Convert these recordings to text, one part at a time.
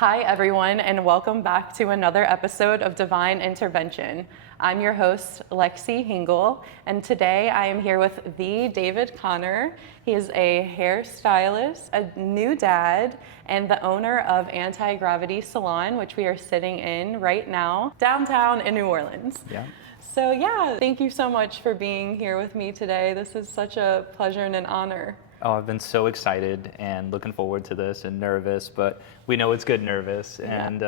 Hi, everyone, and welcome back to another episode of Divine Intervention. I'm your host, Lexi Hingle, and today I am here with the David Connor. He is a hairstylist, a new dad, and the owner of Anti-Gravity Salon, which we are sitting in right now, downtown in New Orleans. Yeah. So yeah, thank you so much for being here with me today. This is such a pleasure and an honor. Oh, I've been so excited and looking forward to this and nervous, but we know it's good nervous. And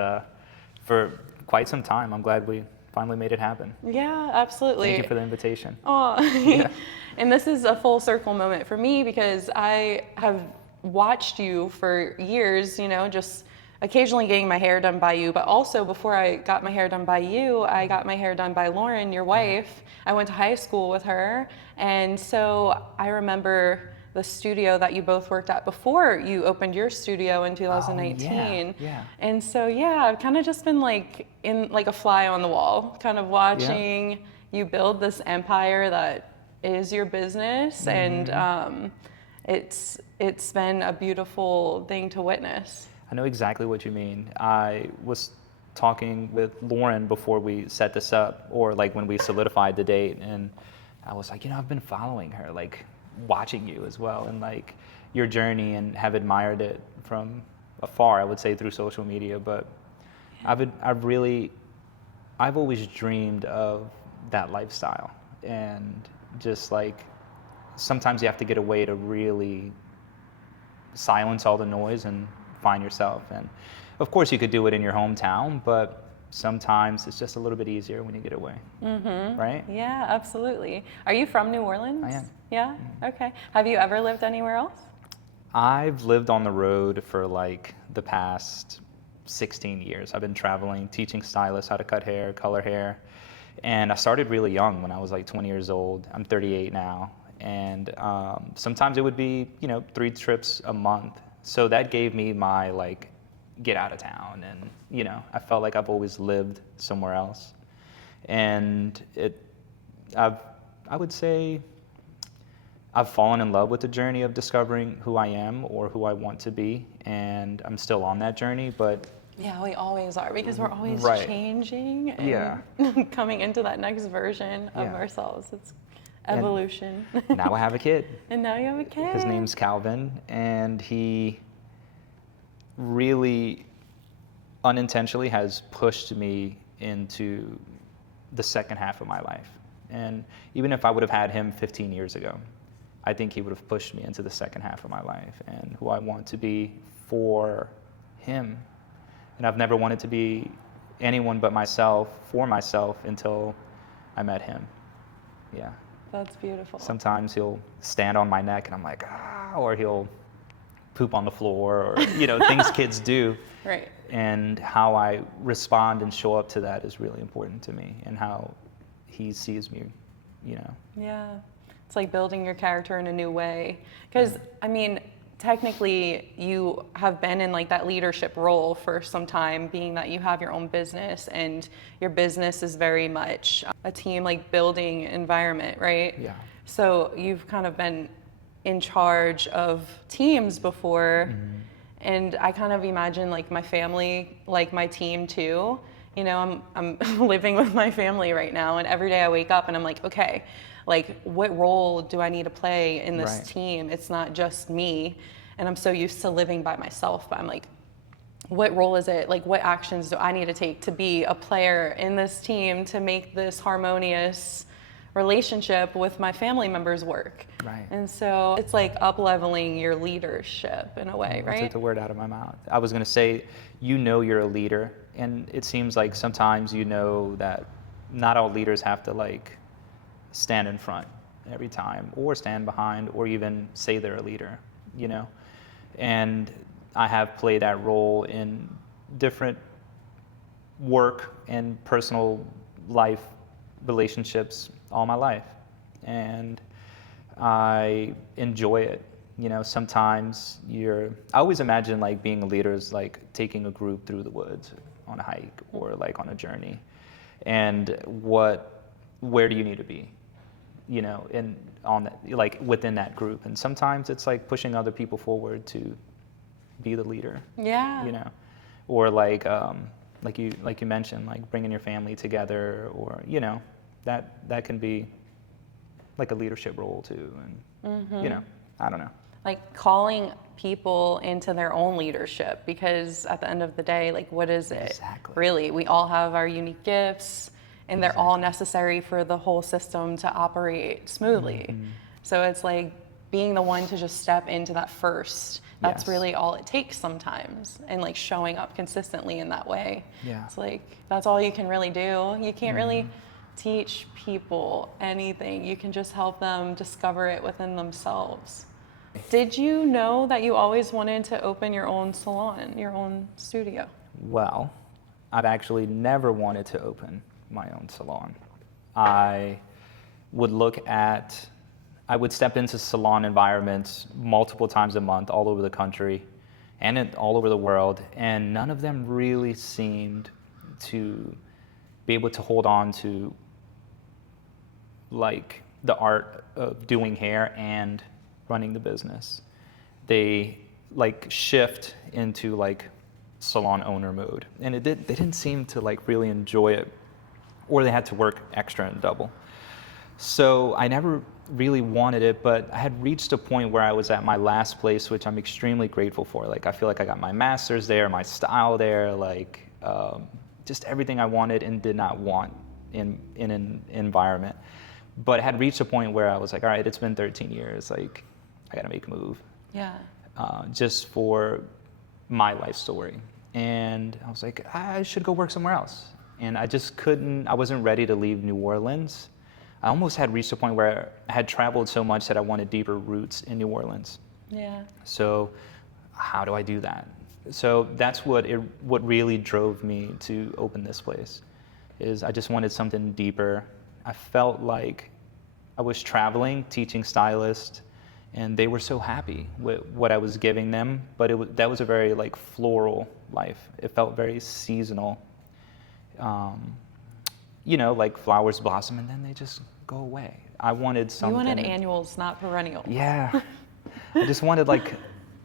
for quite some time, I'm glad we finally made it happen. Yeah, absolutely. Thank you for the invitation. Oh, Yeah. And this is a full circle moment for me because I have watched you for years, just occasionally getting my hair done by you, but also before I got my hair done by you, I got my hair done by Lauren, your wife. I went to high school with her, and so I remember the studio that you both worked at before you opened your studio in 2019. Yeah. And so, I've kind of just been like a fly on the wall, kind of watching you build this empire that is your business. Mm-hmm. And it's been a beautiful thing to witness. I know exactly what you mean. I was talking with Lauren before we set this up, or like when we solidified the date, and I was like, I've been following her, like watching you as well, and like your journey, and have admired it from afar, I would say, through social media. But I've always dreamed of that lifestyle, and just like sometimes you have to get away to really silence all the noise and find yourself. And of course you could do it in your hometown, but sometimes it's just a little bit easier when you get away. Mm-hmm. Right? Yeah, absolutely. Are you from New Orleans? I am. Yeah? Okay. Have you ever lived anywhere else? I've lived on the road for like the past 16 years. I've been traveling, teaching stylists how to cut hair, color hair. And I started really young when I was like 20 years old. I'm 38 now. And sometimes it would be, 3 trips a month. So that gave me my like get out of town, and I felt like I've always lived somewhere else. And I would say I've fallen in love with the journey of discovering who I am or who I want to be, and I'm still on that journey. But yeah, we always are, because we're always changing and coming into that next version of ourselves. It's evolution. And now I have a kid. And now you have a kid. His name's Calvin, and he really unintentionally has pushed me into the second half of my life. And even if I would have had him 15 years ago, I think he would have pushed me into the second half of my life and who I want to be for him. And I've never wanted to be anyone but myself, for myself, until I met him. Yeah. That's beautiful. Sometimes he'll stand on my neck and I'm like, or he'll poop on the floor, or, things kids do. Right. And how I respond and show up to that is really important to me, and how he sees me, Yeah. It's like building your character in a new way. Because, technically you have been in like that leadership role for some time, being that you have your own business, and your business is very much a team like building environment, right? Yeah. So you've kind of been in charge of teams before. Mm-hmm. And I kind of imagine like my family, like my team too. I'm living with my family right now, and every day I wake up and I'm like, okay, like what role do I need to play in this team? It's not just me. And I'm so used to living by myself, but I'm like, what role is it? Like, what actions do I need to take to be a player in this team to make this harmonious relationship with my family members work? Right. And so it's like up-leveling your leadership in a way, right? I took the word out of my mouth. I was going to say, you're a leader, and it seems like sometimes that not all leaders have to like stand in front every time, or stand behind, or even say they're a leader, And I have played that role in different work and personal life relationships all my life, and I enjoy it. Sometimes I always imagine like being a leader is like taking a group through the woods on a hike, or like on a journey, and where do you need to be, in on that, like within that group. And sometimes it's like pushing other people forward to be the leader. Yeah. or like you mentioned, like bringing your family together, or that can be like a leadership role too, and I don't know. Like calling people into their own leadership, because at the end of the day, like, what is it? Exactly. Really, we all have our unique gifts, and they're all necessary for the whole system to operate smoothly. So it's like being the one to just step into that first. That's Yes. really all it takes sometimes, and like showing up consistently in that way. Yeah. It's like that's all you can really do. You can't really teach people anything. You can just help them discover it within themselves. Did you know that you always wanted to open your own salon, your own studio? Well, I've actually never wanted to open my own salon. I would step into salon environments multiple times a month all over the country and all over the world, and none of them really seemed to be able to hold on to like the art of doing hair and running the business. They like shift into like salon owner mode, and they didn't seem to like really enjoy it, or they had to work extra and double. So I never really wanted it, but I had reached a point where I was at my last place, which I'm extremely grateful for. Like, I feel like I got my master's there, my style there, like just everything I wanted and did not want in an environment. But I had reached a point where I was like, all right, it's been 13 years, like I gotta make a move. Yeah. Just for my life story. And I was like, I should go work somewhere else. And I just couldn't, I wasn't ready to leave New Orleans. I almost had reached a point where I had traveled so much that I wanted deeper roots in New Orleans. Yeah. So how do I do that? So that's what really drove me to open this place, is I just wanted something deeper. I felt like I was traveling, teaching stylists, and they were so happy with what I was giving them, but that was a very like floral life. It felt very seasonal. Like flowers blossom and then they just go away. I wanted something. You wanted annuals, not perennials. Yeah. I just wanted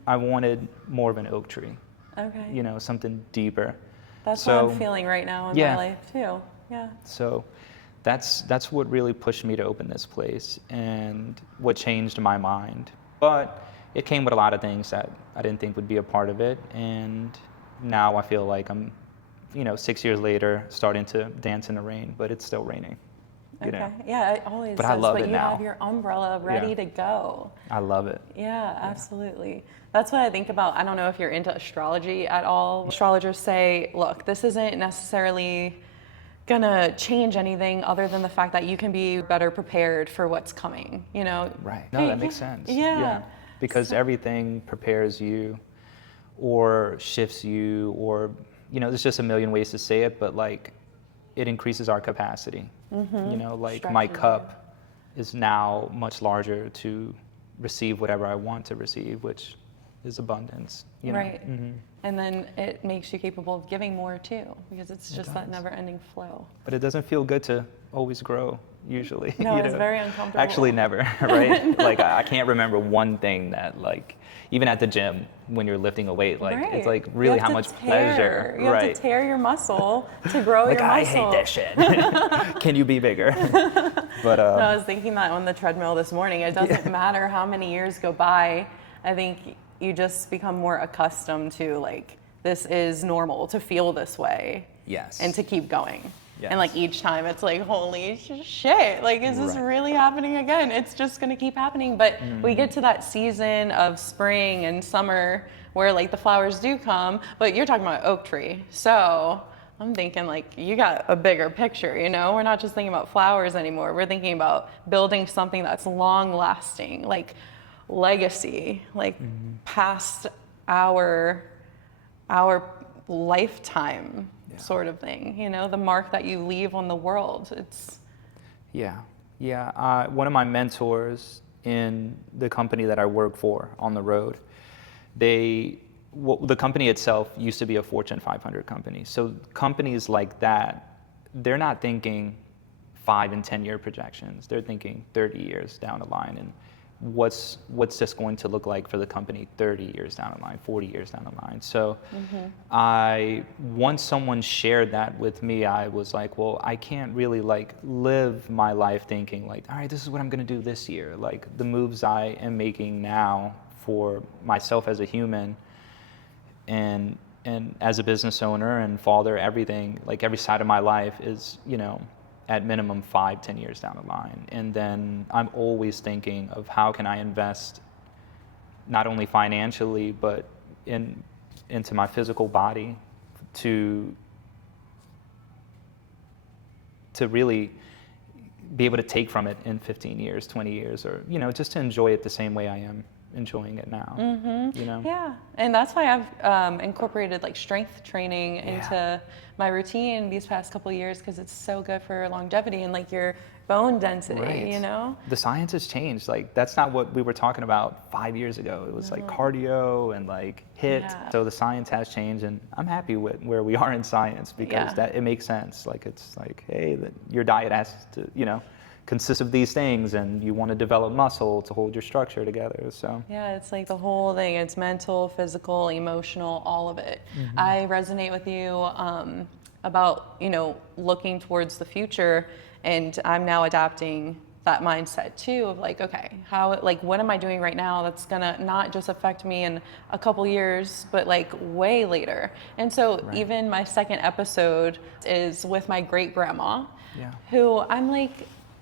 I wanted more of an oak tree. Okay. Something deeper. That's what I'm feeling right now in my life too. Yeah. So that's what really pushed me to open this place and what changed my mind. But it came with a lot of things that I didn't think would be a part of it. And now I feel like I'm 6 years later, starting to dance in the rain, but it's still raining. Okay. Yeah, it always but says, I love but it you now. have your umbrella ready to go. I love it. Yeah, absolutely. That's what I think about. I don't know if you're into astrology at all. Astrologers say, look, this isn't necessarily gonna change anything other than the fact that you can be better prepared for what's coming, Right. No, that makes sense. Yeah. Because everything prepares you or shifts you, or there's just a million ways to say it, but like it increases our capacity. Like my cup is now much larger to receive whatever I want to receive, which is abundance. Right. And then it makes you capable of giving more too, because it's just that never-ending flow. But it doesn't feel good to always grow, usually. No, it's very uncomfortable. Actually, never, right? Like, I can't remember one thing that, like, even at the gym, when you're lifting a weight, like, it's like really how much pleasure. You have to tear your muscle to grow your muscle. I hate this shit. Can you be bigger? But no, I was thinking that on the treadmill this morning. It doesn't matter how many years go by. I think you just become more accustomed to, like, this is normal to feel this way. Yes. And to keep going. Yes. And like each time it's like, holy shit, like, is this really happening again? It's just gonna keep happening. But we get to that season of spring and summer where like the flowers do come, but you're talking about oak tree. So I'm thinking like, you got a bigger picture, we're not just thinking about flowers anymore. We're thinking about building something that's long lasting, like legacy, like past our lifetime. Sort of thing, the mark that you leave on the world. It's one of my mentors in the company that I work for on the road, the company itself used to be a Fortune 500 company. So companies like that, they're not thinking 5 and 10 year projections. They're thinking 30 years down the line. And what's this going to look like for the company 30 years down the line, 40 years down the line. So once someone shared that with me, I was like, well, I can't really like live my life thinking like, all right, this is what I'm going to do this year. Like the moves I am making now for myself as a human and as a business owner and father, everything, like every side of my life is, you know, at minimum 5-10 years down the line. And then I'm always thinking of how can I invest not only financially, but into my physical body to really be able to take from it in 15 years, 20 years, or, you know, just to enjoy it the same way I am enjoying it now. You know? Yeah, and that's why I've incorporated like strength training into my routine these past couple of years, because it's so good for longevity and like your bone density, you know? The science has changed. Like that's not what we were talking about 5 years ago. It was like cardio and like HIIT. So the science has changed, and I'm happy with where we are in science, because that it makes sense. Like it's like, hey, your diet has to, you know, consist of these things, and you want to develop muscle to hold your structure together. So yeah, it's like the whole thing. It's mental, physical, emotional, all of it. I resonate with you about, you know, looking towards the future, and I'm now adapting that mindset too of like, okay, how, like, what am I doing right now that's gonna not just affect me in a couple years, but like way later. And so even my second episode is with my great grandma, who I'm like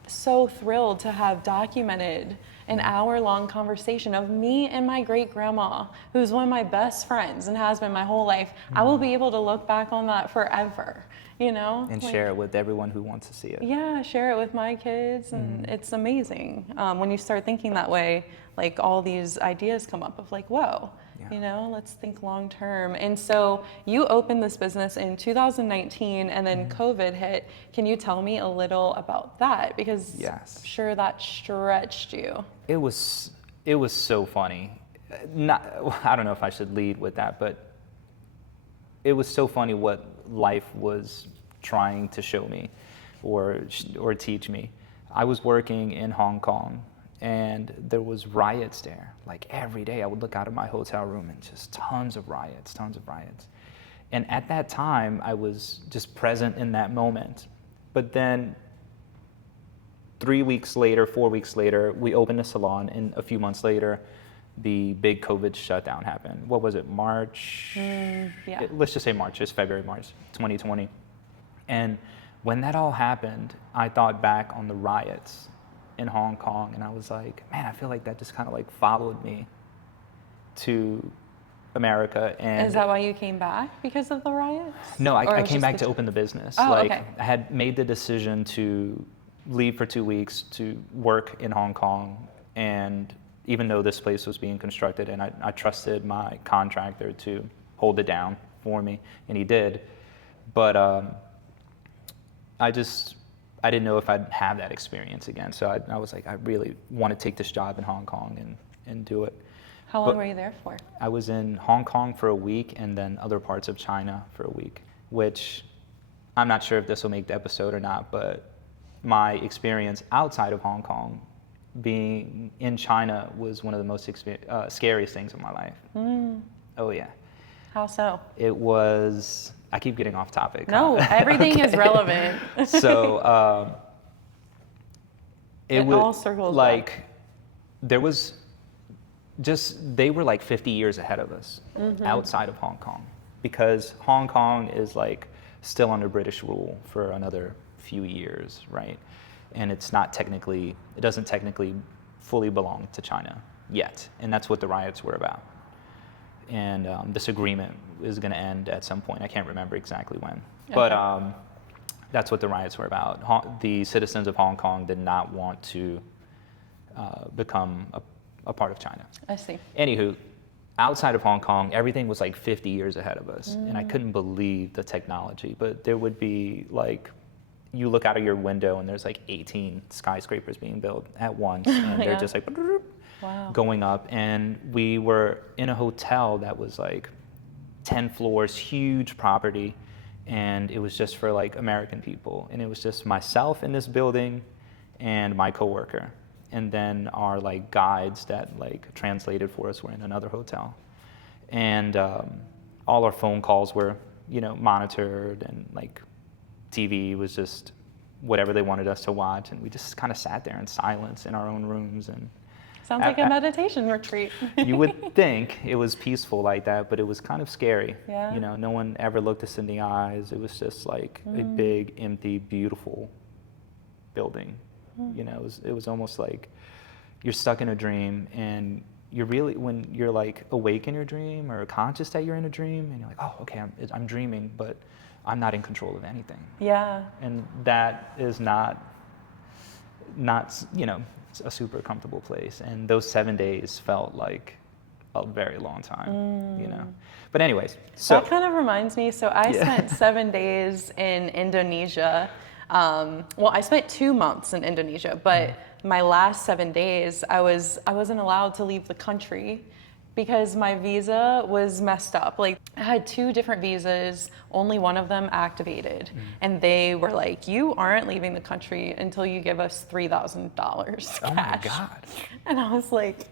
so thrilled to have documented an hour-long conversation of me and my great grandma, who's one of my best friends and has been my whole life. I will be able to look back on that forever, you know? And like, share it with everyone who wants to see it. Yeah, share it with my kids, and it's amazing. When you start thinking that way, like all these ideas come up of like, whoa, you know, let's think long term. And so you opened this business in 2019, and then COVID hit. Can you tell me a little about that? Because I'm sure that stretched you. It was so funny. I don't know if I should lead with that, but it was so funny what life was trying to show me or teach me. I was working in Hong Kong, and there was riots there. Like every day I would look out of my hotel room and just tons of riots. And at that time I was just present in that moment. But then 3 weeks later, 4 weeks later, we opened a salon, and a few months later the big COVID shutdown happened. What was it, March? Let's just say March, it's February, March 2020. And when that all happened, I thought back on the riots in Hong Kong, and I was like, man, I feel like that just kind of like followed me to America. And is that why you came back, because of the riots? No, I came back to open the business. I had made the decision to leave for 2 weeks to work in Hong Kong, and even though this place was being constructed, and I trusted my contractor to hold it down for me, and he did, but I didn't know if I'd have that experience again. So I was like, I really want to take this job in Hong Kong and do it. How long were you there for? I was in Hong Kong for a week, and then other parts of China for a week, which I'm not sure if this will make the episode or not, but my experience outside of Hong Kong, being in China, was one of the most scariest things in my life. Oh yeah. How so? It was, I keep getting off topic. No, everything is relevant. So it all circles like back. There was they were like 50 years ahead of us outside of Hong Kong, because Hong Kong is like still under British rule for another few years, right? And it doesn't technically fully belong to China yet, and that's what the riots were about. And this agreement is going to end at some point. I can't remember exactly when, but that's what the riots were about. The citizens of Hong Kong did not want to become a part of China. I see. Anywho, outside of Hong Kong, everything was like 50 years ahead of us, and I couldn't believe the technology. But there would be like, you look out of your window and there's like 18 skyscrapers being built at once, and they're just like going up. And we were in a hotel that was like 10 floors, huge property, and it was just for like American people. And it was just myself in this building and my coworker. and then our like guides that like translated for us were in another hotel, and all our phone calls were, you know, monitored, and like TV was just whatever they wanted us to watch, and we just kind of sat there in silence in our own rooms. And Sounds like a meditation retreat. you would think it was peaceful like that, but it was kind of scary. Yeah. You know, no one ever looked us in the eyes. It was just like a big, empty, beautiful building. You know, it was almost like you're stuck in a dream, and you're really, when you're like awake in your dream or conscious that you're in a dream, and you're like, oh, okay, I'm dreaming, but I'm not in control of anything. Yeah. And that is not, you know, a super comfortable place. And those 7 days felt like a very long time, you know. But anyways, so that kind of reminds me. So I spent 7 days in Indonesia. Well, I spent 2 months in Indonesia, but my last 7 days, I wasn't allowed to leave the country because my visa was messed up. Like, I had 2 different visas, only one of them activated. And they were like, you aren't leaving the country until you give us $3,000 cash. Oh my God. And I was like,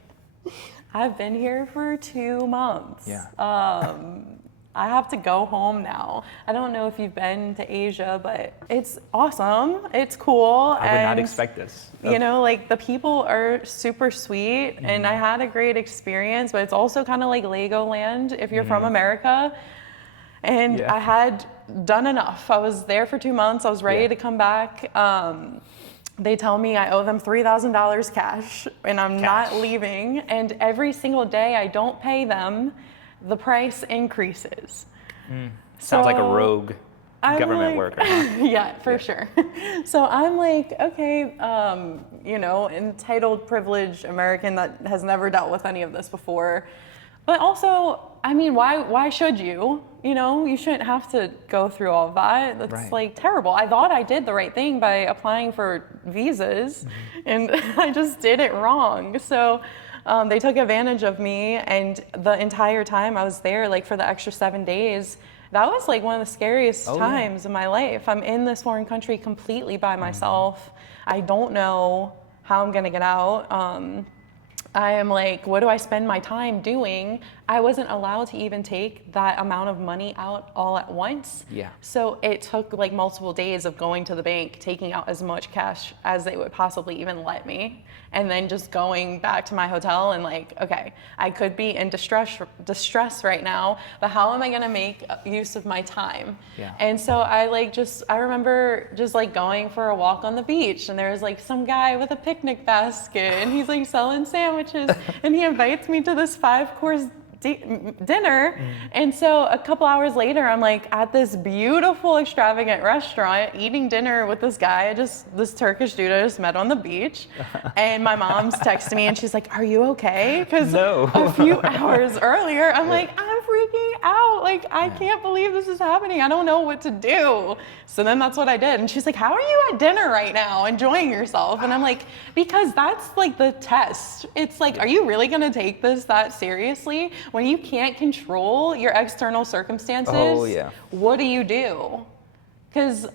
I've been here for 2 months. Yeah. I have to go home now. I don't know if you've been to Asia, but it's awesome. It's cool. I would not expect this. You know, like the people are super sweet, and I had a great experience, but it's also kind of like Legoland if you're from America. And I had done enough. I was there for 2 months. I was ready to come back. They tell me I owe them $3,000 cash, and I'm not leaving. And every single day I don't pay them, the price increases. Sounds like a rogue government worker. Huh? Yeah, for sure. So I'm like, okay, you know, entitled, privileged American that has never dealt with any of this before. But also, I mean, why should you? You know, you shouldn't have to go through all of that. That's like terrible. I thought I did the right thing by applying for visas, and I just did it wrong. So they took advantage of me, and the entire time I was there, like for the extra 7 days, that was like one of the scariest times of my life. I'm in this foreign country completely by myself. I don't know how I'm gonna get out. I am like, what do I spend my time doing? I wasn't allowed to even take that amount of money out all at once. Yeah. So it took like multiple days of going to the bank, taking out as much cash as they would possibly even let me, and then just going back to my hotel and like, okay, I could be in distress right now, but how am I gonna make use of my time? Yeah. And so I remember just like going for a walk on the beach, and there was like some guy with a picnic basket, and he's like selling sandwiches, and he invites me to this 5-course dinner. And so a couple hours later, I'm like at this beautiful, extravagant restaurant eating dinner with this guy, this Turkish dude I just met on the beach. And my mom's texting me, and she's like, are you okay? Because a few hours earlier, I'm like, I'm freaking out. Like, I can't believe this is happening. I don't know what to do. So then that's what I did. And she's like, how are you at dinner right now, enjoying yourself? And I'm like, because that's like the test. It's like, are you really gonna take this that seriously? When you can't control your external circumstances, what do you do? Because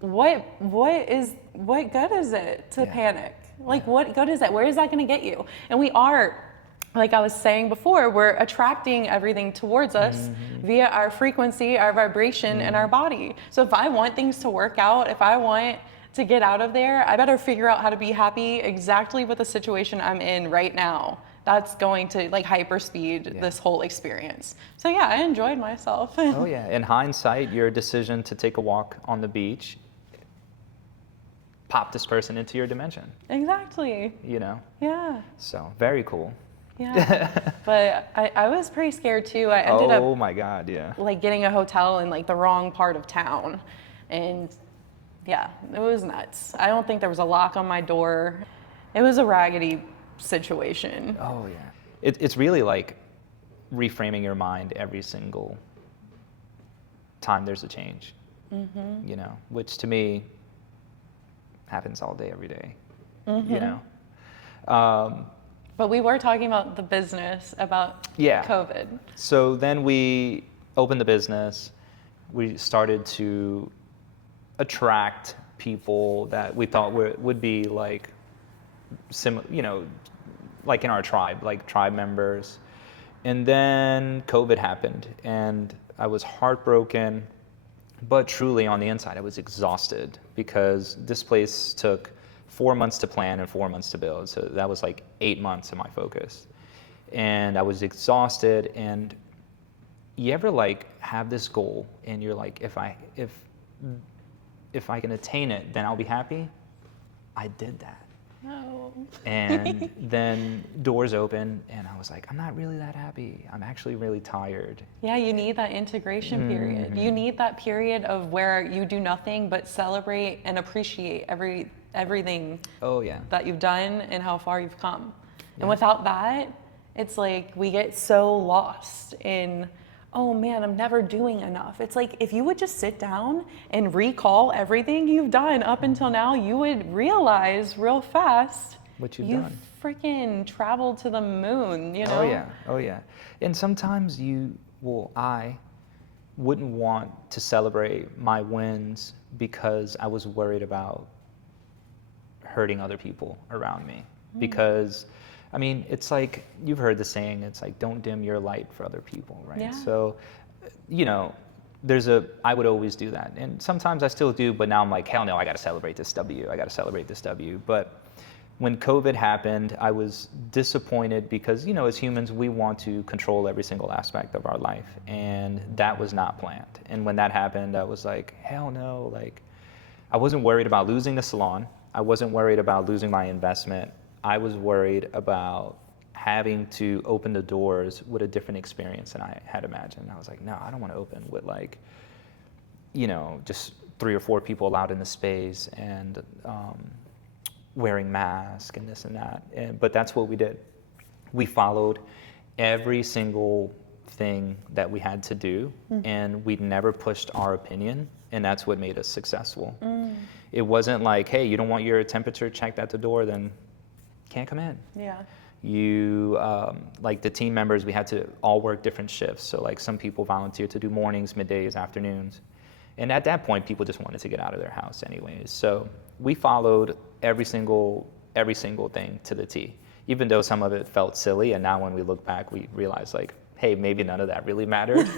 what good is it to panic? Like, what good is that? Where is that going to get you? And we are, like I was saying before, we're attracting everything towards us via our frequency, our vibration, and our body. So if I want things to work out, if I want to get out of there, I better figure out how to be happy exactly with the situation I'm in right now. That's going to like hyperspeed this whole experience. So yeah, I enjoyed myself. Oh yeah, in hindsight, your decision to take a walk on the beach popped this person into your dimension. Exactly. You know? Yeah. So, very cool. Yeah. But I was pretty scared too. I ended up, oh my God, yeah. like getting a hotel in like the wrong part of town. And yeah, it was nuts. I don't think there was a lock on my door. It was a raggedy situation. Oh yeah. It's really like reframing your mind every single time there's a change. You know, which to me happens all day, every day. You know. But we were talking about the business, about COVID. So then we opened the business. We started to attract people that we thought would be like like in our tribe, like tribe members. And then COVID happened, and I was heartbroken, but truly on the inside, I was exhausted because this place took 4 months to plan and 4 months to build. So that was like 8 months of my focus. And I was exhausted. And you ever like have this goal and you're like, if I can attain it, then I'll be happy? I did that. No. And then doors open, and I was like, I'm not really that happy. I'm actually really tired. Yeah, you need that integration period. You need that period of where you do nothing but celebrate and appreciate everything Oh, yeah. that you've done and how far you've come. And without that, it's like we get so lost in, oh man, I'm never doing enough. It's like if you would just sit down and recall everything you've done up until now, you would realize real fast What you've you done. freaking traveled to the moon, you know? Oh yeah. And sometimes I wouldn't want to celebrate my wins because I was worried about hurting other people around me. Because I mean, it's like, you've heard the saying, it's like, don't dim your light for other people, right? Yeah. So, I would always do that. And sometimes I still do, but now I'm like, hell no, I got to celebrate this W. But when COVID happened, I was disappointed because, as humans, we want to control every single aspect of our life. And that was not planned. And when that happened, I was like, hell no. Like, I wasn't worried about losing the salon. I wasn't worried about losing my investment. I was worried about having to open the doors with a different experience than I had imagined. I was like, no, I don't want to open with like, just 3 or 4 people allowed in the space and wearing masks and this and that. But that's what we did. We followed every single thing that we had to do, and we never pushed our opinion, and that's what made us successful. It wasn't like, hey, you don't want your temperature checked at the door, then can't come in. Yeah. You, like the team members, we had to all work different shifts. So like some people volunteered to do mornings, middays, afternoons. And at that point, people just wanted to get out of their house anyways. So we followed every single thing to the T, even though some of it felt silly. And now when we look back, we realize like, hey, maybe none of that really mattered,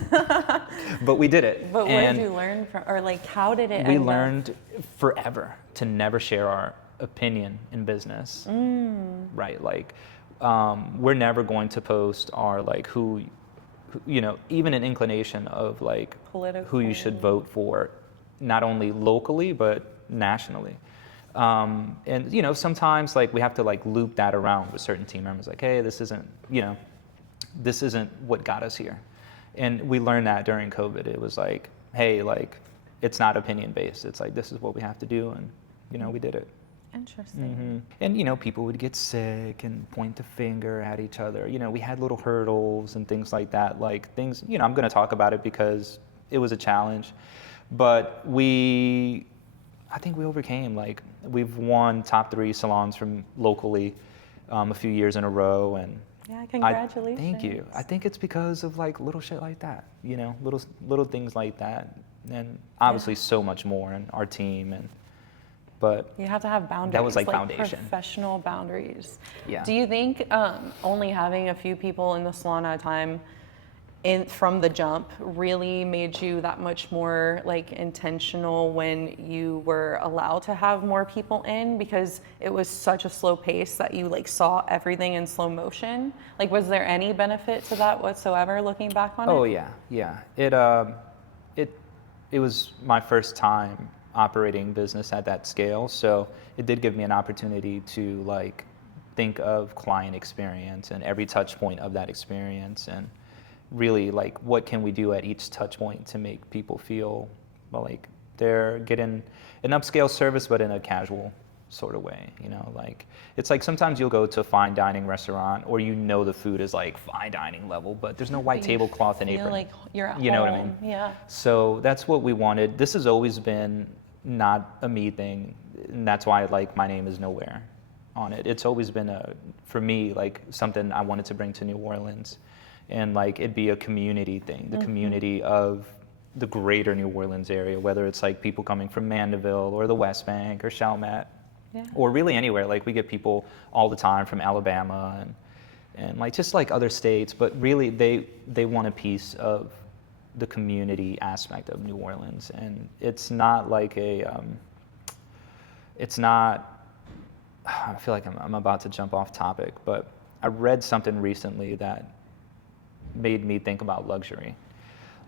but we did it. But what did you learn from, or like, how did it We end learned forever to never share our opinion in business, right? Like, we're never going to post our like who even an inclination of like who you should vote for, not only locally but nationally. And sometimes like we have to like loop that around with certain team members, like, hey, this isn't what got us here. And we learned that during COVID. It was like, hey, like it's not opinion based. It's like, this is what we have to do, and we did it. Interesting. And people would get sick and point the finger at each other. We had little hurdles and things like that. Like things, I'm going to talk about it because it was a challenge, but I think we overcame. Like we've won top 3 salons from locally a few years in a row, and yeah, congratulations. Thank you. I think it's because of like little shit like that, little things like that, and obviously so much more in our team. But you have to have boundaries. That was like foundation. Professional boundaries. Yeah. Do you think only having a few people in the salon at a time from the jump really made you that much more like intentional when you were allowed to have more people in, because it was such a slow pace that you like saw everything in slow motion? Like, was there any benefit to that whatsoever looking back on it? Oh yeah. It was my first time operating business at that scale, so it did give me an opportunity to like think of client experience and every touch point of that experience, and really like what can we do at each touch point to make people feel like they're getting an upscale service but in a casual sort of way. Like it's like sometimes you'll go to a fine dining restaurant or the food is like fine dining level, but there's no white tablecloth and apron. Like you're at home. What I mean? Yeah. So that's what we wanted. This has always been not a me thing, and that's why like my name is nowhere on it. It's always been for me like something I wanted to bring to New Orleans, and like it'd be a community thing, the community of the greater New Orleans area, whether it's like people coming from Mandeville or the West Bank or Chalmette, Yeah. Or really anywhere. Like we get people all the time from Alabama and like just like other states, but really they want a piece of the community aspect of New Orleans. And it's not like it's not, I feel like I'm about to jump off topic, but I read something recently that made me think about luxury.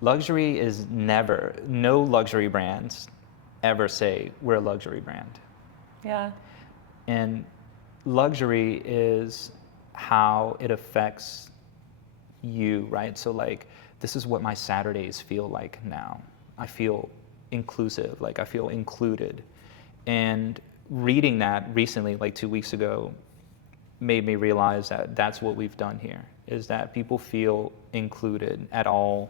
Luxury is never, no luxury brands ever say we're a luxury brand. Yeah. And luxury is how it affects you, right? So like, this is what my Saturdays feel like now. I feel inclusive, like I feel included. And reading that recently, like 2 weeks ago, made me realize that that's what we've done here, is that people feel included at all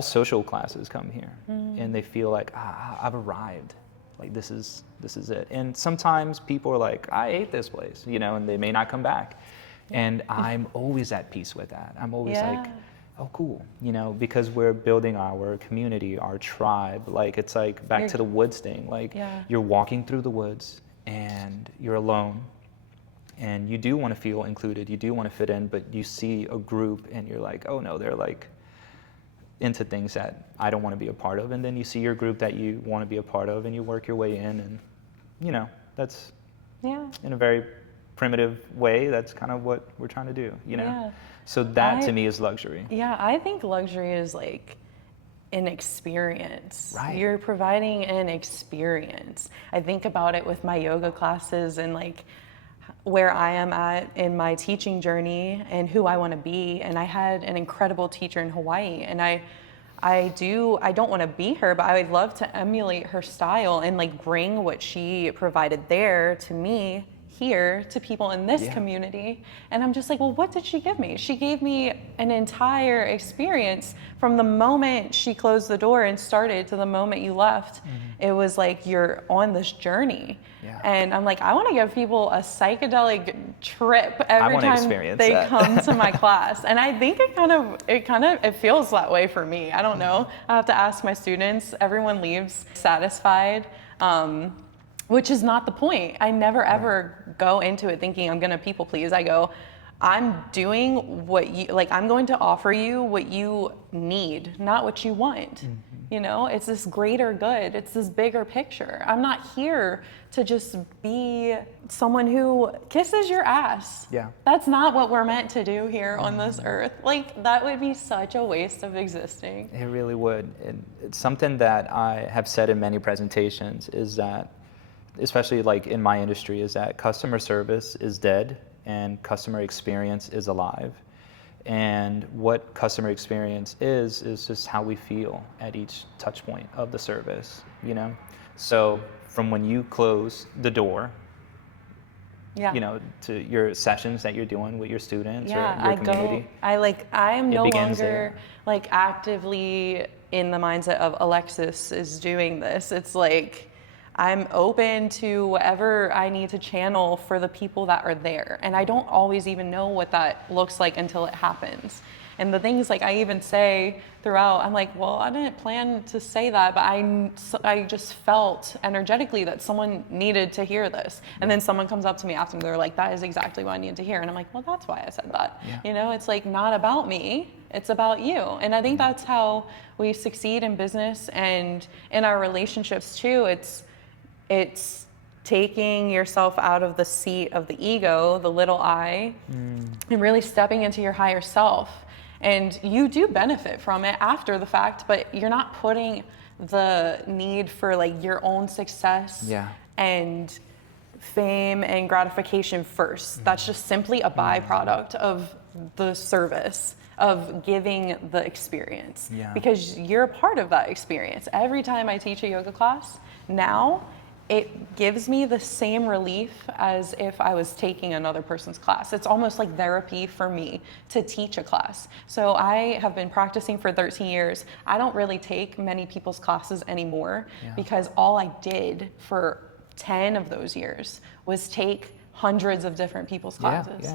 social classes come here, and they feel like, I've arrived, like this is it. And sometimes people are like, I hate this place, you know, and they may not come back. And I'm always at peace with that. I'm always like, oh, cool, you know, because we're building our community, our tribe. Like it's like back to the woods thing. Like you're walking through the woods and you're alone, and you do want to feel included, you do want to fit in, but you see a group and you're like, oh no, they're like into things that I don't want to be a part of. And then you see your group that you want to be a part of and you work your way in, and you know, that's in a very primitive way, that's kind of what we're trying to do, you know? So that to me is luxury. Yeah, I think luxury is like an experience. Right. You're providing an experience. I think about it with my yoga classes and like where I am at in my teaching journey and who I want to be. And I had an incredible teacher in Hawaii, and I don't want to be her, but I would love to emulate her style and like bring what she provided there to me here to people in this community. And I'm just like, well, what did she give me? She gave me an entire experience from the moment she closed the door and started to the moment you left. It was like you're on this journey. And I'm like, I want to give people a psychedelic trip every time they come to my class. And I think it feels that way for me. I don't know. I have to ask my students. Everyone leaves satisfied. Which is not the point. I never ever go into it thinking I'm gonna people please. I go, I'm doing what you, like I'm going to offer you what you need, not what you want. You know, it's this greater good, it's this bigger picture. I'm not here to just be someone who kisses your ass. That's not what we're meant to do here on this earth. Like that would be such a waste of existing. It really would. And it's something that I have said in many presentations is that, especially like in my industry, is that customer service is dead and customer experience is alive. And what customer experience is just how we feel at each touch point of the service, you know? So from when you close the door, you know, to your sessions that you're doing with your students or your community. I am no longer like actively in the mindset of Alexis is doing this. It's like, I'm open to whatever I need to channel for the people that are there. And I don't always even know what that looks like until it happens. And the things like I even say throughout, I'm like, well, I didn't plan to say that, but I just felt energetically that someone needed to hear this. And then someone comes up to me after and they're like, that is exactly what I needed to hear. And I'm like, well, that's why I said that. You know, it's like not about me, it's about you. And I think that's how we succeed in business and in our relationships too. It's taking yourself out of the seat of the ego, the little I, and really stepping into your higher self. And you do benefit from it after the fact, but you're not putting the need for like your own success and fame and gratification first. That's just simply a byproduct of the service, of giving the experience. Because you're a part of that experience. Every time I teach a yoga class now, it gives me the same relief as if I was taking another person's class. It's almost like therapy for me to teach a class. So I have been practicing for 13 years. I don't really take many people's classes anymore because all I did for 10 of those years was take hundreds of different people's classes.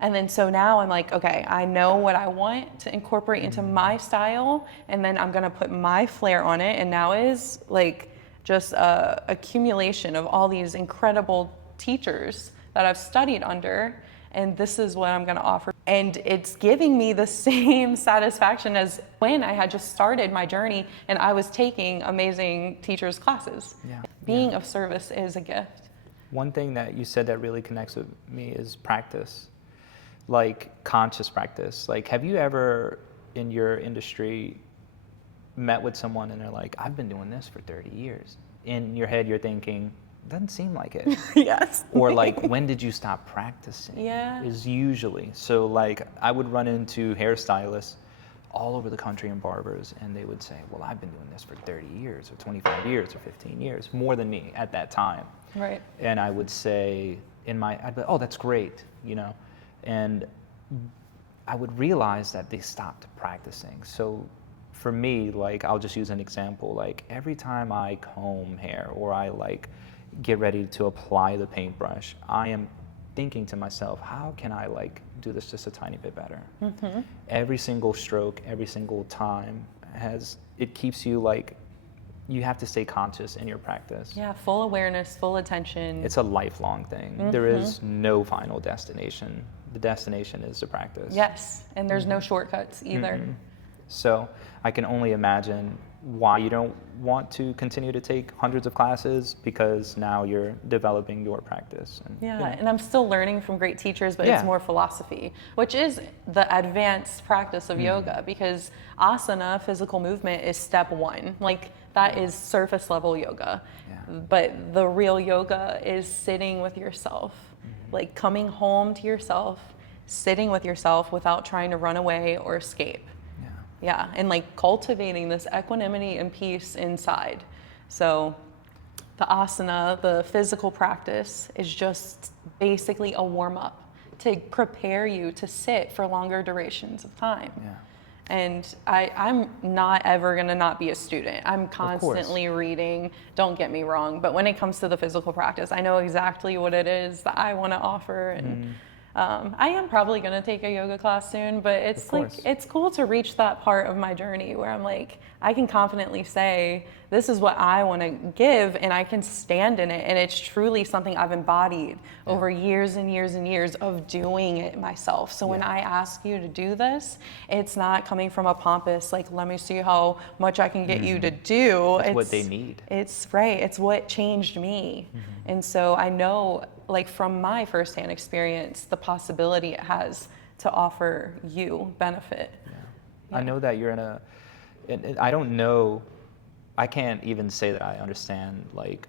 And then so now I'm like, okay, I know what I want to incorporate into my style, and then I'm gonna put my flair on it, and now is like just a accumulation of all these incredible teachers that I've studied under, and this is what I'm going to offer. And it's giving me the same satisfaction as when I had just started my journey and I was taking amazing teachers' classes. Yeah. Being of service is a gift. One thing that you said that really connects with me is practice, like conscious practice. Like, have you ever in your industry met with someone and they're like, I've been doing this for 30 years. In your head, you're thinking, doesn't seem like it. Yes. Or like, when did you stop practicing? Yeah. Is usually. So like, I would run into hairstylists all over the country and barbers, and they would say, well, I've been doing this for 30 years or 25 years or 15 years, more than me at that time. Right. And I would say, I'd be, oh, that's great, and I would realize that they stopped practicing. So for me, like, I'll just use an example, like every time I comb hair or I like get ready to apply the paintbrush, I am thinking to myself, how can I like do this just a tiny bit better? Mm-hmm. Every single stroke, every single time it keeps you like, you have to stay conscious in your practice. Yeah, full awareness, full attention. It's a lifelong thing. Mm-hmm. There is no final destination. The destination is the practice. Yes, and there's no shortcuts either. Mm-hmm. So I can only imagine why you don't want to continue to take hundreds of classes, because now you're developing your practice. And, and I'm still learning from great teachers, but it's more philosophy, which is the advanced practice of yoga, because asana, physical movement, is step one. Like, that is surface level yoga. Yeah. But the real yoga is sitting with yourself, like coming home to yourself, sitting with yourself without trying to run away or escape. Yeah, and like cultivating this equanimity and peace inside. So the asana, the physical practice, is just basically a warm-up to prepare you to sit for longer durations of time. Yeah. And I'm not ever gonna not be a student. I'm constantly reading, don't get me wrong, but when it comes to the physical practice, I know exactly what it is that I wanna offer. And I am probably going to take a yoga class soon, but it's like, it's cool to reach that part of my journey where I'm like, I can confidently say, this is what I want to give, and I can stand in it. And it's truly something I've embodied over years and years and years of doing it myself. So when I ask you to do this, it's not coming from a pompous, like, let me see how much I can get you to do. It's what they need. It's right. It's what changed me. And so I know, like, from my firsthand experience, the possibility it has to offer you benefit. I know that you're and I don't know, I can't even say that I understand like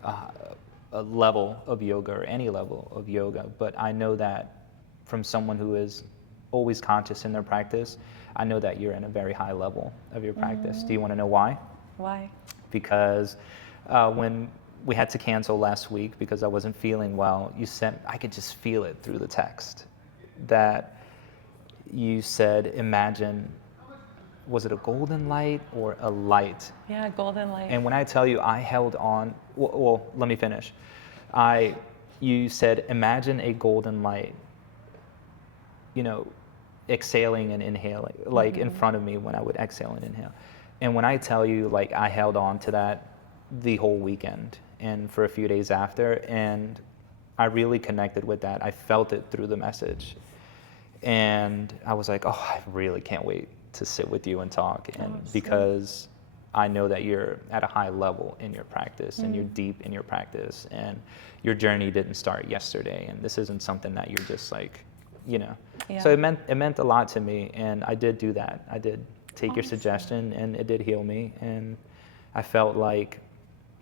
a level of yoga or any level of yoga, but I know that from someone who is always conscious in their practice, I know that you're in a very high level of your practice. Do you want to know why? Why? Because when we had to cancel last week because I wasn't feeling well, I could just feel it through the text that you said, imagine, was it a golden light or a light? Yeah, golden light. And when I tell you, I held on, well, let me finish. You said, imagine a golden light, exhaling and inhaling, like in front of me when I would exhale and inhale. And when I tell you, like, I held on to that the whole weekend and for a few days after, and I really connected with that. I felt it through the message. And I was like, oh, I really can't wait to sit with you and talk. And because I know that you're at a high level in your practice and you're deep in your practice, and your journey didn't start yesterday, and this isn't something that you're just like, So it meant a lot to me, and I did do that. I did take your suggestion, and it did heal me, and I felt like,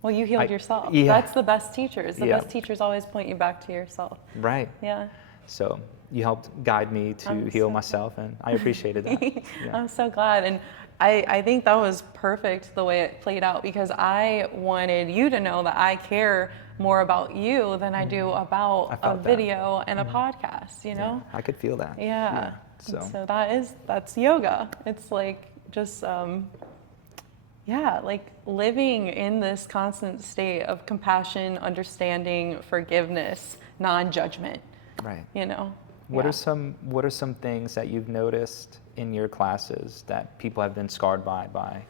well, you healed yourself. Yeah. That's the best teachers. The best teachers always point you back to yourself. Right. Yeah. So you helped guide me to heal myself, and I appreciated that. Yeah. I'm so glad. And I think that was perfect the way it played out, because I wanted you to know that I care more about you than I do about a video and a podcast, Yeah, I could feel that. Yeah. So that's yoga. It's like just like living in this constant state of compassion, understanding, forgiveness, non-judgment. Right. What are some things that you've noticed in your classes that people have been scarred by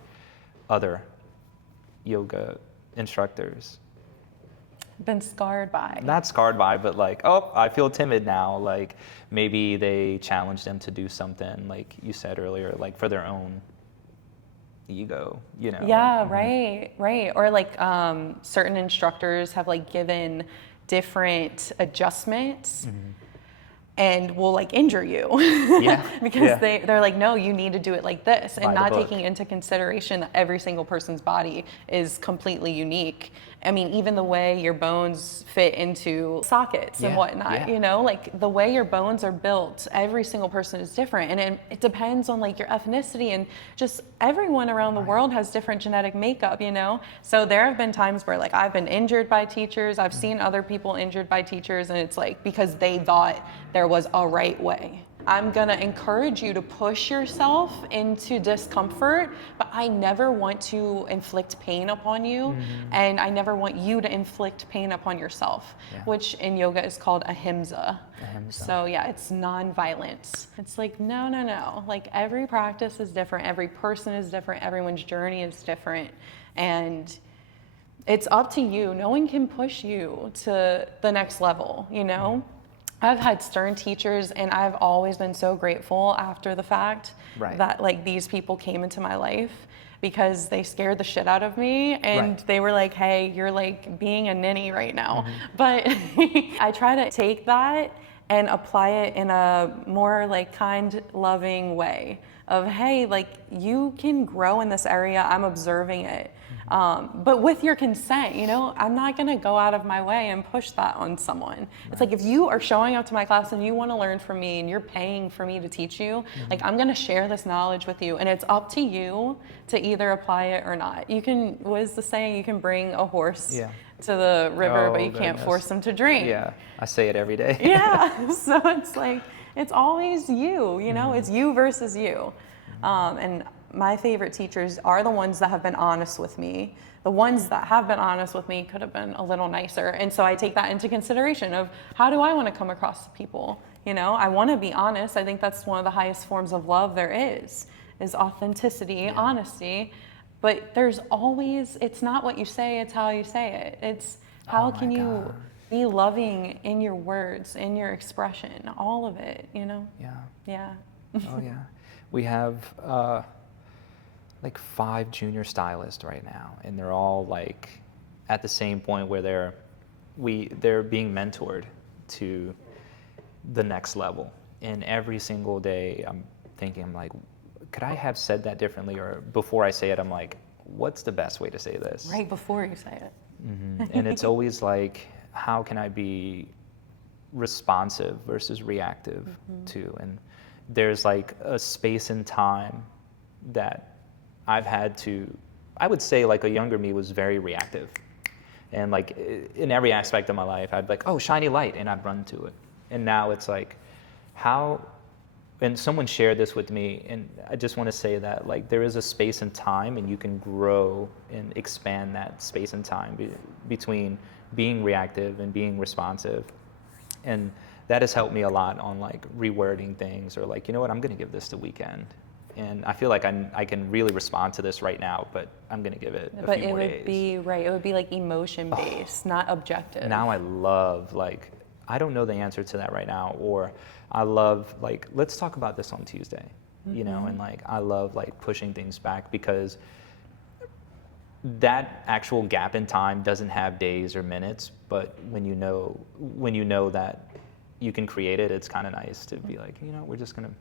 other yoga instructors? been scarred by. Not scarred by, but like, oh, I feel timid now. Like maybe they challenge them to do something, like you said earlier, like for their own ego, you know? Yeah, right. Or like certain instructors have like given different adjustments and will like injure you because they're like, no, you need to do it like this, and not taking into consideration that every single person's body is completely unique. I mean, even the way your bones fit into sockets and whatnot, you know, like the way your bones are built, every single person is different. And it depends on like your ethnicity, and just everyone around the world has different genetic makeup, you know? So there have been times where like I've been injured by teachers, I've seen other people injured by teachers, and it's like because they thought there was a right way. I'm gonna encourage you to push yourself into discomfort, but I never want to inflict pain upon you, and I never want you to inflict pain upon yourself, which in yoga is called ahimsa. So yeah, it's non-violence. It's like, no. Like every practice is different, every person is different, everyone's journey is different, and it's up to you. No one can push you to the next level, you know? I've had stern teachers, and I've always been so grateful after the fact that like these people came into my life, because they scared the shit out of me, and they were like, hey, you're like being a ninny right now. But I try to take that and apply it in a more like kind, loving way of, hey, like you can grow in this area, I'm observing it. But with your consent, you know, I'm not gonna go out of my way and push that on someone. It's like, if you are showing up to my class and you wanna learn from me and you're paying for me to teach you, like I'm gonna share this knowledge with you, and it's up to you to either apply it or not. You can, what is the saying? You can bring a horse to the river, but you can't force them to drink. Yeah, I say it every day. So it's like, it's always you, you know, it's you versus you. And my favorite teachers are the ones that have been honest with me. The ones that have been honest with me could have been a little nicer. And so I take that into consideration of, how do I want to come across to people? You know, I want to be honest. I think that's one of the highest forms of love there is authenticity, honesty. But there's always, it's not what you say, it's how you say it. It's how can you be loving in your words, in your expression, all of it, you know? We have like 5 junior stylists right now, and they're all like at the same point where they're being mentored to the next level. And every single day I'm thinking, I'm like, could I have said that differently? Or before I say it, I'm like, what's the best way to say this? Right before you say it. And it's always like, how can I be responsive versus reactive too? And there's like a space and time that I've had to, I would say like a younger me was very reactive. And like in every aspect of my life, I'd be like, oh, shiny light, and I'd run to it. And now it's like, how, and someone shared this with me, and I just want to say that like there is a space and time, and you can grow and expand that space and time between being reactive and being responsive. And that has helped me a lot on like rewording things, or like, you know what, I'm going to give this the weekend. And I feel like I can really respond to this right now, but I'm going to give it a few more days. But it would be like emotion based, not objective. Now I love, like, I don't know the answer to that right now, or I love like, let's talk about this on Tuesday, you know, and like I love like pushing things back, because that actual gap in time doesn't have days or minutes, but when you know that you can create it, it's kind of nice to be like, you know, we're just going to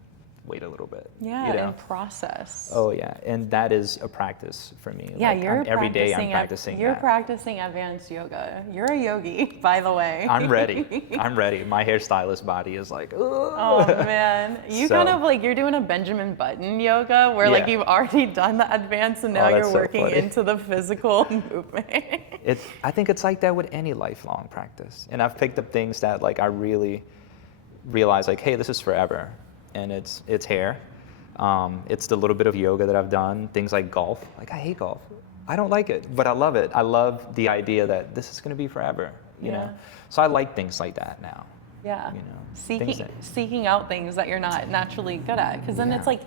wait a little bit. Yeah, you know? and process. Oh yeah, and that is a practice for me. Yeah, like, every day I'm practicing You're practicing advanced yoga. You're a yogi, by the way. I'm ready. I'm ready. My hairstylist body is like, ugh. Oh man, you kind of like, you're doing a Benjamin Button yoga where like you've already done the advanced, and now you're working into the physical movement. I think it's like that with any lifelong practice, and I've picked up things that like I really realize like, hey, this is forever. And it's hair. It's the little bit of yoga that I've done. Things like golf. Like I hate golf. I don't like it, but I love it. I love the idea that this is going to be forever. You know. So I like things like that now. Yeah. You know. Seeking out things that you're not naturally good at, because then it's like,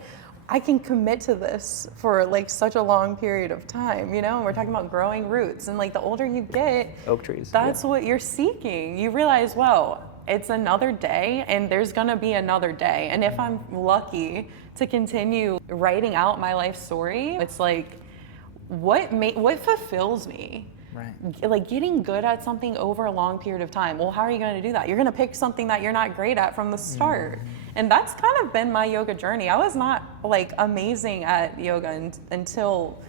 I can commit to this for like such a long period of time, you know? And we're talking about growing roots, and like the older you get, Oak trees. that's yeah. what you're seeking. You realize, well, it's another day and there's gonna be another day. And if I'm lucky to continue writing out my life story, it's like, what fulfills me? Right. Like getting good at something over a long period of time. Well, how are you going to do that? You're going to pick something that you're not great at from the start. And that's kind of been my yoga journey. I was not like amazing at yoga until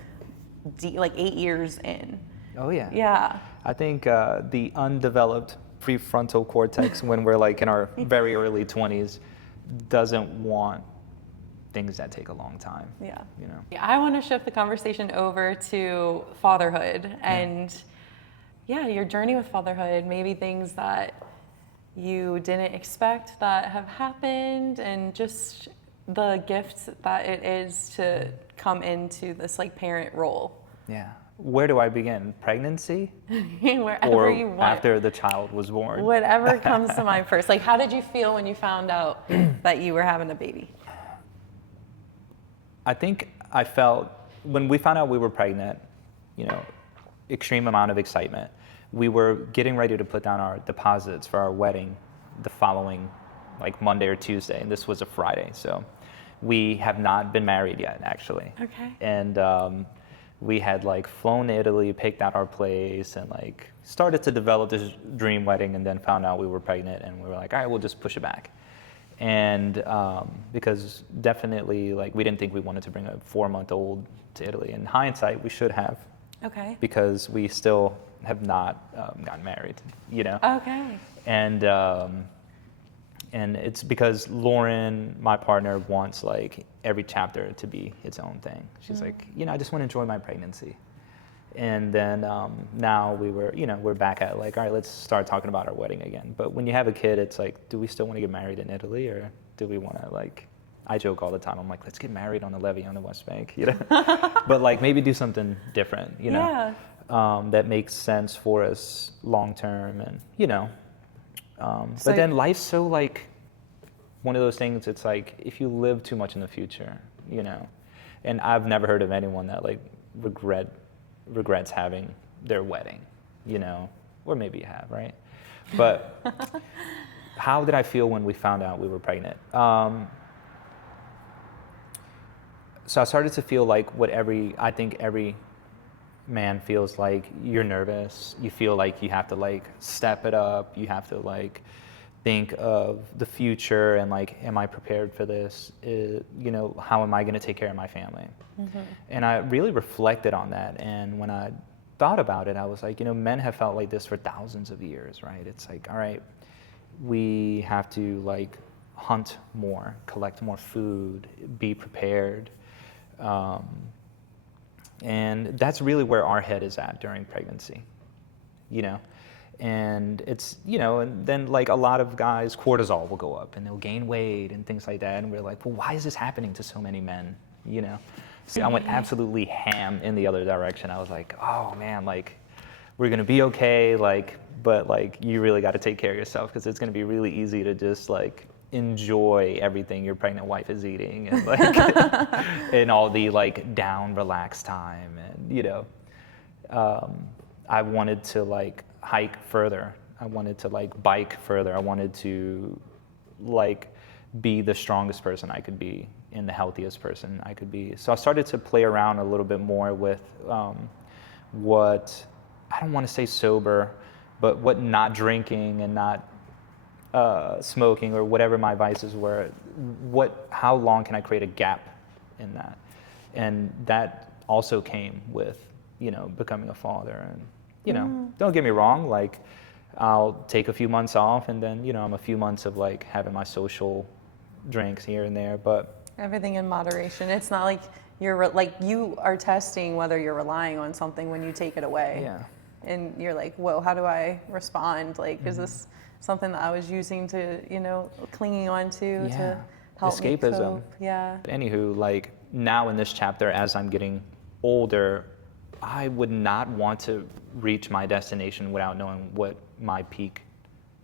like 8 years in. Oh yeah. Yeah. I think the undeveloped prefrontal cortex when we're like in our very early 20s doesn't want things that take a long time. Yeah. You know. I want to shift the conversation over to fatherhood and your journey with fatherhood, maybe things that you didn't expect that have happened, and just the gift that it is to come into this like parent role. Yeah. Where do I begin? Pregnancy? Wherever or you want. after the child was born? Whatever comes to mind first. Like, how did you feel when you found out that you were having a baby? I think I felt, when we found out we were pregnant, extreme amount of excitement. We were getting ready to put down our deposits for our wedding the following, like Monday or Tuesday, and this was a Friday, so we have not been married yet, actually. Okay. And we had like flown to Italy, picked out our place, and like started to develop this dream wedding, and then found out we were pregnant, and we were like, all right, we'll just push it back. And because definitely, like, we didn't think we wanted to bring a 4-month-old to Italy. In hindsight, we should have. Okay. Because we still have not gotten married, Okay. And it's because Lauren, my partner, wants like every chapter to be its own thing. She's like, I just want to enjoy my pregnancy. And then now we're back at like, all right, let's start talking about our wedding again. But when you have a kid, it's like, do we still want to get married in Italy, or do we want to like, I joke all the time, I'm like, let's get married on the levee on the West Bank, but like maybe do something different, Yeah. that makes sense for us long term, and So but then life's so like one of those things. It's like if you live too much in the future, and I've never heard of anyone that like regrets having their wedding, or maybe you have, right? But how did I feel when we found out we were pregnant? So I started to feel like what I think every man feels like. You're nervous. You feel like you have to like step it up. You have to like think of the future and like, am I prepared for this? How am I going to take care of my family? Mm-hmm. And I really reflected on that. And when I thought about it, I was like, men have felt like this for thousands of years, right? It's like, all right, we have to like hunt more, collect more food, be prepared. And that's really where our head is at during pregnancy, and it's, and then like a lot of guys, cortisol will go up and they'll gain weight and things like that. And we're like, well, why is this happening to so many men? So I went absolutely ham in the other direction. I was like, oh man, like we're going to be okay. Like, but like, you really got to take care of yourself, because it's going to be really easy to just like enjoy everything your pregnant wife is eating, and like and all the like down relaxed time, and I wanted to like hike further. I wanted to like bike further. I wanted to like be the strongest person I could be and the healthiest person I could be. So I started to play around a little bit more with what, I don't want to say sober, but what not drinking and not smoking or whatever my vices were, how long can I create a gap in that? And that also came with, becoming a father. And, don't get me wrong, like I'll take a few months off, and then, I'm a few months of like having my social drinks here and there, but everything in moderation. It's not like you are testing whether you're relying on something when you take it away. yeah. And you're like, whoa, how do I respond? Like, is this something that I was using to, clinging on to help Escapism. me cope? Yeah. Anywho, like now in this chapter, as I'm getting older, I would not want to reach my destination without knowing what my peak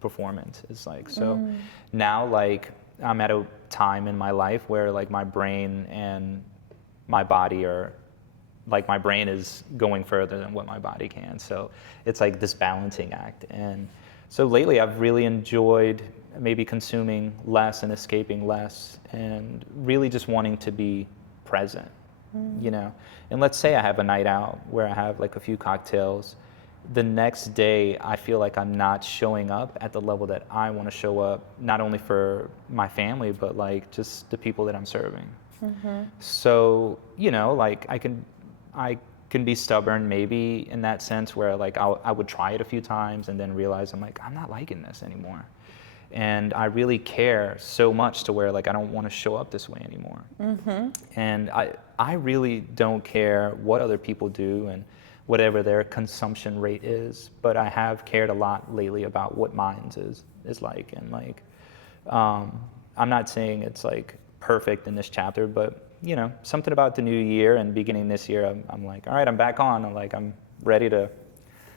performance is like. So now, like, I'm at a time in my life where like my brain and my body are, like my brain is going further than what my body can. So it's like this balancing act. And so lately I've really enjoyed maybe consuming less and escaping less and really just wanting to be present, you know. And let's say I have a night out where I have like a few cocktails. The next day I feel like I'm not showing up at the level that I want to show up, not only for my family, but like just the people that I'm serving. So, you know, like I can be stubborn maybe in that sense where like I would try it a few times and then realize I'm like, I'm not liking this anymore. And I really care so much to where like I don't want to show up this way anymore. And I really don't care what other people do and whatever their consumption rate is, but I have cared a lot lately about what mine is like. And like, I'm not saying it's like perfect in this chapter, but you know, something about the new year and beginning this year, I'm like, all right, I'm back on. I'm ready to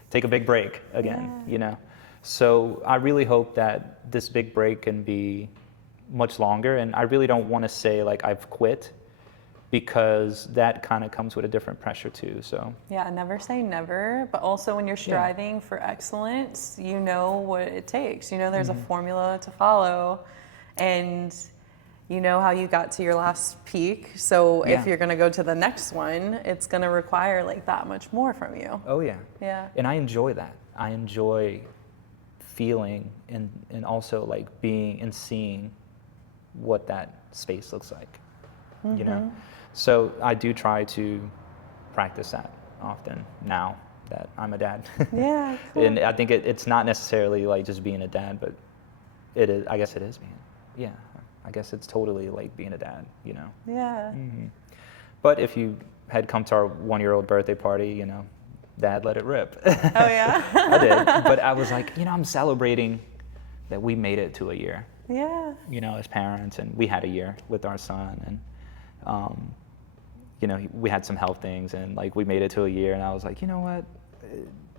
take a big break again, you know? So I really hope that this big break can be much longer. And I really don't want to say like I've quit, because that kind of comes with a different pressure too. So yeah, never say never, but also when you're striving for excellence, you know what it takes. You know there's a formula to follow, and you know how you got to your last peak. So if you're going to go to the next one, it's going to require like that much more from you. Oh yeah. Yeah. And I enjoy that. I enjoy feeling and also like being and seeing what that space looks like, you know? So I do try to practice that often now that I'm a dad. Yeah, cool. And I think it's not necessarily like just being a dad, but it is, I guess it is being, I guess it's totally like being a dad, you know? Yeah. But if you had come to our 1-year-old birthday party, you know, Dad let it rip. Oh yeah? I did, but I was like, you know, I'm celebrating that we made it to a year. Yeah. You know, as parents, and we had a year with our son, and you know, we had some health things, and like we made it to a year, and I was like, you know what,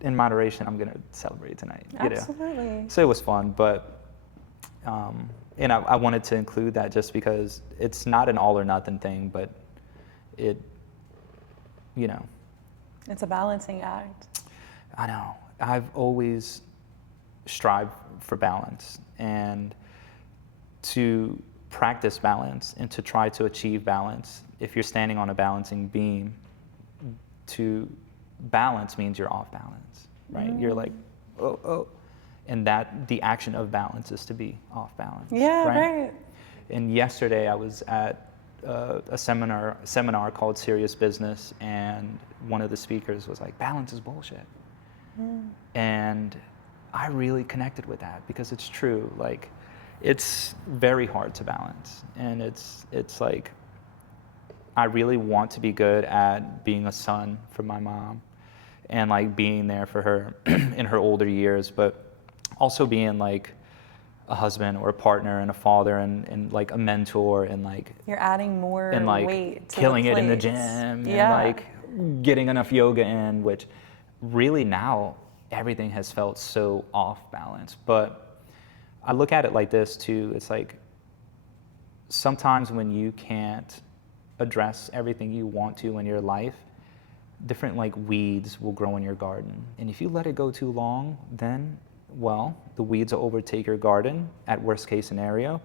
in moderation, I'm gonna celebrate tonight. You Absolutely. know? So it was fun, but and I wanted to include that just because it's not an all or nothing thing, but it, you know. It's a balancing act. I know. I've always strived for balance, and to practice balance and to try to achieve balance. If you're standing on a balancing beam, to balance means you're off balance, right? You're like, oh. And that the action of balance is to be off balance. Yeah, right. And yesterday I was at a seminar called Serious Business, and one of the speakers was like, balance is bullshit. And I really connected with that because it's true. Like, it's very hard to balance, and it's like, I really want to be good at being a son for my mom and like being there for her in her older years, but also being like a husband or a partner and a father and like a mentor, and like you're adding more and like weight to killing the it in the plates. gym and like getting enough yoga in, which really now everything has felt so off balance. But I look at it like this too. It's like sometimes when you can't address everything you want to in your life, different like weeds will grow in your garden. And if you let it go too long, then, well, the weeds will overtake your garden at worst case scenario,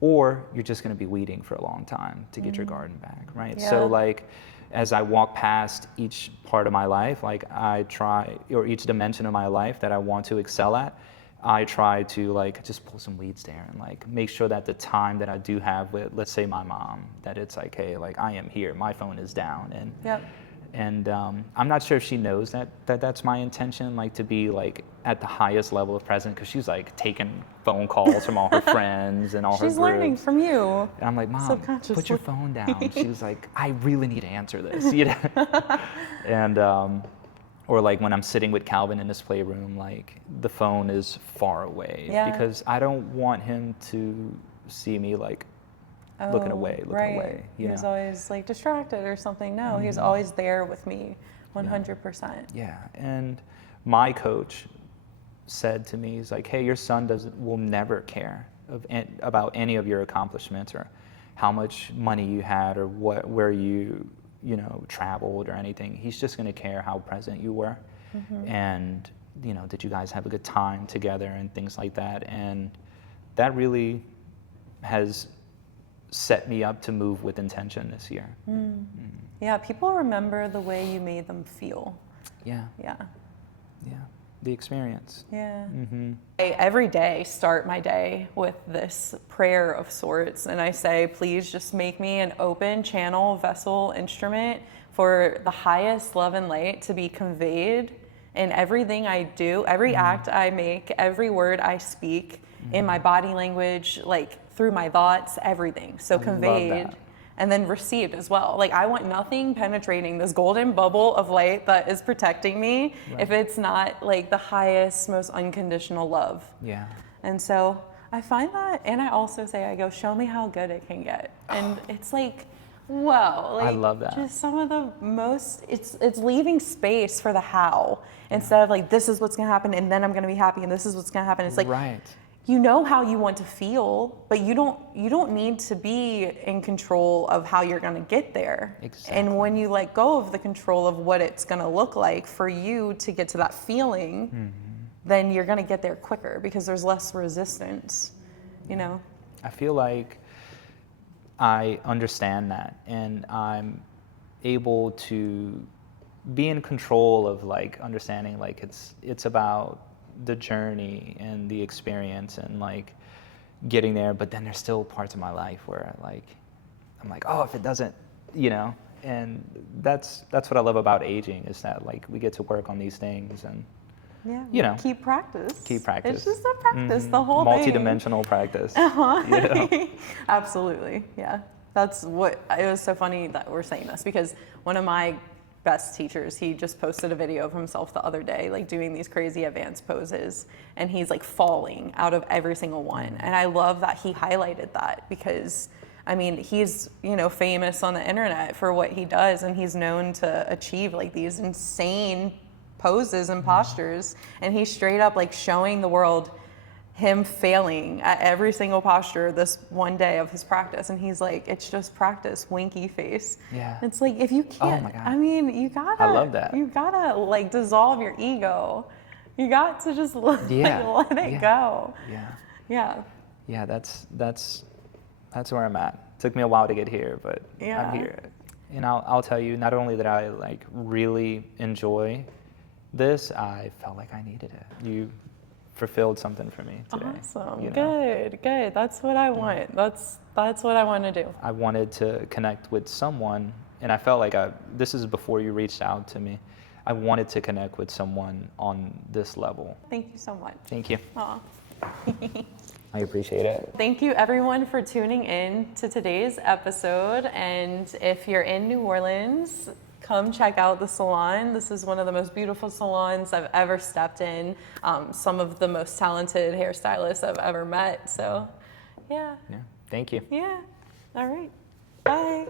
or you're just going to be weeding for a long time to get your garden back, right? Yeah. So like, as I walk past each part of my life, like I try, or each dimension of my life that I want to excel at, I try to like just pull some weeds there and like make sure that the time that I do have with, let's say, my mom, that it's like, hey, like I am here, my phone is down, and I'm not sure if she knows that's my intention, like to be like at the highest level of present, because she's like taking phone calls from all her friends and all her groups. She's learning from you. And I'm like, Mom, put your phone down. She was like, I really need to answer this, you know. And or like when I'm sitting with Calvin in his playroom, like the phone is far away because I don't want him to see me like looking away. He was always like distracted or something. No, he was always there with me, 100%. Yeah, and my coach said to me, he's like, hey, your son will never care about any of your accomplishments or how much money you had or where you traveled or anything. He's just going to care how present you were, and did you guys have a good time together and things like that. And that really has set me up to move with intention this year. Yeah, people remember the way you made them feel. Yeah. The experience. Yeah. I every day start my day with this prayer of sorts, and I say, please just make me an open channel, vessel, instrument for the highest love and light to be conveyed in everything I do, every act I make, every word I speak, in my body language, like through my thoughts, everything. So conveyed and then received as well. Like, I want nothing penetrating this golden bubble of light that is protecting me if it's not like the highest, most unconditional love. Yeah. And so I find that, and I also say, I go, show me how good it can get. And it's like, whoa. Like, I love that. Just some of the most, it's leaving space for the how instead of like, this is what's gonna happen and then I'm gonna be happy and this is what's gonna happen. It's like, you know how you want to feel, but you don't need to be in control of how you're going to get there. Exactly. And when you let go of the control of what it's going to look like for you to get to that feeling, then you're going to get there quicker because there's less resistance, I feel like I understand that, and I'm able to be in control of like understanding like it's about the journey and the experience and like getting there, but then there's still parts of my life where I'm like, oh, if it doesn't, and that's what I love about aging, is that like we get to work on these things and keep practice. It's just a practice, the whole multi-dimensional practice. Absolutely. Yeah, that's what it was so funny that we're saying this, because one of my best teachers, he just posted a video of himself the other day, like doing these crazy advanced poses, and he's like falling out of every single one. And I love that he highlighted that, because I mean, he's famous on the internet for what he does, and he's known to achieve like these insane poses and postures, and he's straight up like showing the world him failing at every single posture this one day of his practice. And he's like, it's just practice, winky face. Yeah. It's like, if you can't, oh my God. I mean, you gotta, I love that. You gotta like dissolve your ego. You got to just let it go. Yeah, that's where I'm at. It took me a while to get here, but I'm here. And I'll tell you, not only that I like really enjoy this, I felt like I needed it. You fulfilled something for me today. Awesome. Good. That's what I want. That's what I want to do. I wanted to connect with someone, and I felt like this is before you reached out to me. I wanted to connect with someone on this level. Thank you so much. Thank you. Aw. I appreciate it. Thank you everyone for tuning in to today's episode. And if you're in New Orleans, come check out the salon. This is one of the most beautiful salons I've ever stepped in. Some of the most talented hairstylists I've ever met. So, yeah. Thank you. Yeah. All right. Bye.